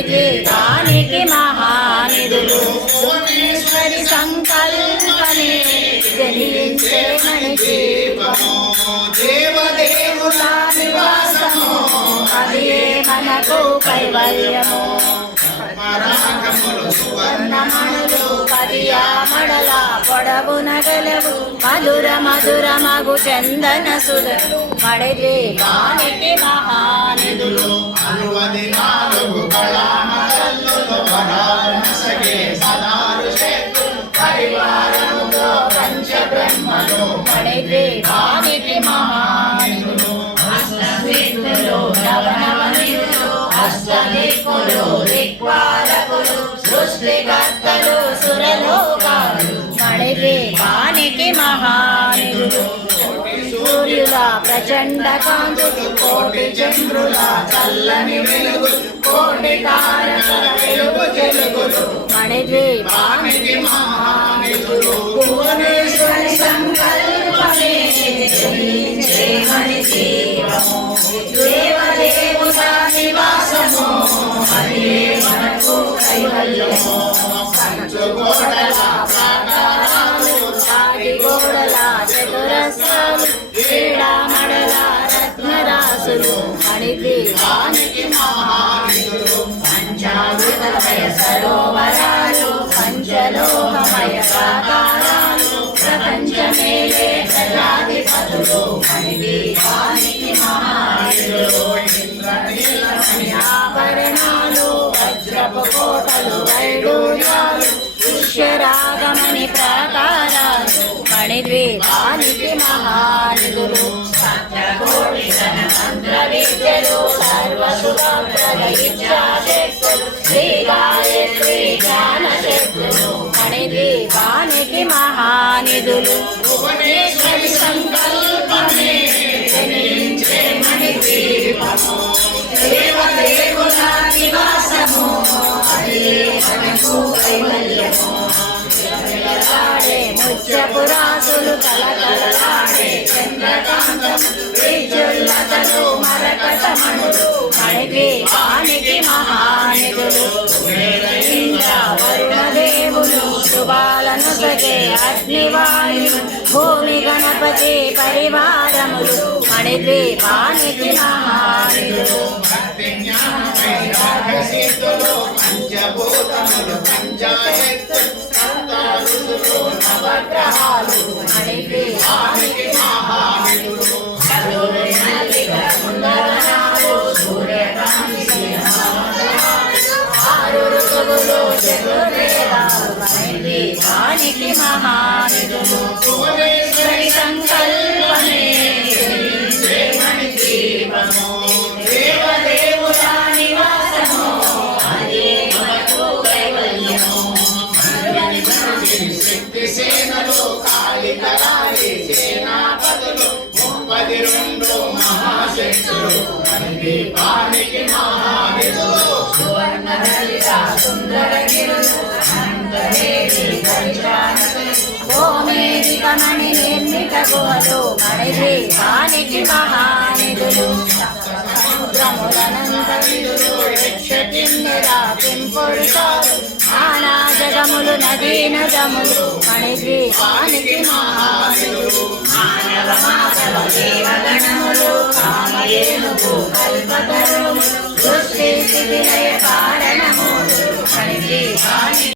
మణిద్వీపానికి మహానిధులు. భువనేశ్వరి సంకల్పనే జనించే మణిద్వీపము దేవదేవుల నివాసము అదే మనకు కైవల్యము. పదియా మడల పొడవున గెలవు మధుర మధుర మగు చందన సుధలు మణిద్వీపానికి మహానిధులు. అరవది నాలుగు కళామరల్లులు వరాలనసగే సదారు శక్తులు పరివారముతో పంచబ్రహ్మలు మణిద్వీపానికి మహానిధులు. అష్టదిక్కులు నవనవనిధులు అష్టదిక్కులు దిక్పాలకులు సృష్టికర్తలు సూర్యుల ప్రచండ కాంతులు కోటి చంద్రుల చల్లని వెలుగు కోటి తారకల వెలుగు తెలుగులు. మణిద్వీపానికి మహా మణిద్వీపానికి మహానిధులు పంచామృతమయ సరోవరాలు పంచలోహమయ ప్రాకారాలు ప్రపంచమేలే ప్రజాధిపతులు మణిద్వీపానికి మహానిధులు ఇంద్రనీలమణి ఆభరణాలు వజ్రపు కోటలు వైడూర్యాలు పుష్యరాగమణి ప్రాకారాలు మణిద్వీపానికి మహానిధులు కోటి ధన మంత్ర విద్యలు సర్వశుభప్రద ఇచ్చాశక్తులు శ్రీ గాయత్రి జ్ఞాన మహానిధులు ముత్యపురాసులు కలకలలాడే మరకటమణులు మణిద్వీపానికి మహానిధులు వరుణదేవులు శుభాలను సగే అగ్నివాయులు భూమి గణపతి పరివారములు మణిద్వీపానికి మహానిధులు సిద్ధులు పంచభూతములు పంచాయత్తు మణిద్వీపానికి మహానిధులు భువనేశ్వరి సంకల్పమే జనించే నివాసము అదే మనకు కైవల్యము శక్తి సేనలు సేనాపతులు ముప్పది రెండు మహాశక్తులు దీపానికి మహానిధులు భూమేది కమని నిర్మిత గుహలు మణిది వానికి మహానిధులు సముద్రములనంత విధులు యక్షతిని రాకింపుడు